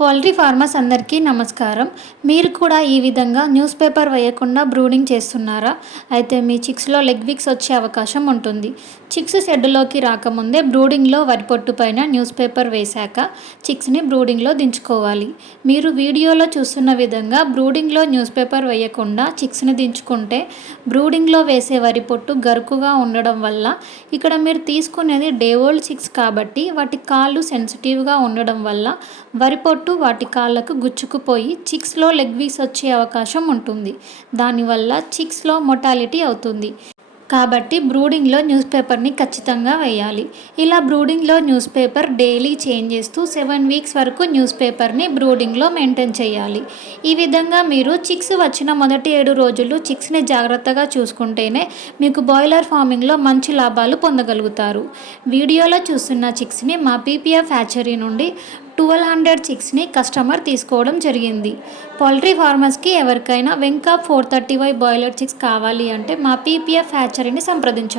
Poultry farmers అందరికీ నమస్కారం. మీరు కూడా ఈ విధంగా న్యూస్ పేపర్ వేయకుండా బ్రూడింగ్ చేస్తున్నారా? అయితే మీ చిక్స్‌లో లెగ్ వీక్స్ వచ్చే అవకాశం ఉంటుంది. చిక్స్ షెడ్‌లోకి రాకముందే బ్రూడింగ్‌లో వరి పొట్టు పైన న్యూస్ పేపర్ వేశాక చిక్స్‌ని బ్రూడింగ్‌లో దించుకోవాలి. మీరు వీడియోలో చూస్తున్న విధంగా బ్రూడింగ్‌లో న్యూస్ పేపర్ వేయకుండా చిక్స్‌ని దించుకుంటే బ్రూడింగ్‌లో వేసే వరి పొట్టు గరుకుగా ఉండడం వల్ల ఇక్కడ మీరు తీసుకునేది డే ఓల్డ్ చిక్స్ కాబట్టి వాటి కాళ్ళు సెన్సిటివ్‌గా ఉండడం వల్ల వరి పొట్టు వాటి కాళ్ళకు గుచ్చుకుపోయి చిక్స్‌లో లెగ్ వీక్స్ వచ్చే అవకాశం ఉంటుంది. దానివల్ల చిక్స్‌లో మోర్టాలిటీ అవుతుంది. కాబట్టి బ్రూడింగ్‌లో న్యూస్ పేపర్‌ని ఖచ్చితంగా వేయాలి. ఇలా బ్రూడింగ్‌లో న్యూస్ పేపర్ డైలీ చేంజ్ చేస్తూ 7 వీక్స్ వరకు న్యూస్ పేపర్‌ని బ్రూడింగ్‌లో మెయింటైన్ చేయాలి. ఈ విధంగా మీరు చిక్స్ వచ్చిన మొదటి 7 రోజులు చిక్స్‌ని జాగ్రత్తగా చూసుకుంటేనే మీకు బాయిలర్ ఫార్మింగ్‌లో మంచి లాభాలు పొందగలుగుతారు. వీడియోలో చూస్తున్న చిక్స్‌ని మా పీపీఎఫ్ హ్యాచరీ నుండి 1200 చిక్స్‌ని కస్టమర్ తీసుకోవడం జరిగింది. పౌల్ట్రీ ఫార్మర్స్‌కి ఎవరికైనా వెంకా 430Y బాయిలర్ చిక్స్ కావాలి అంటే మా పీపీఎఫ్ హ్యాచరీని సంప్రదించండి.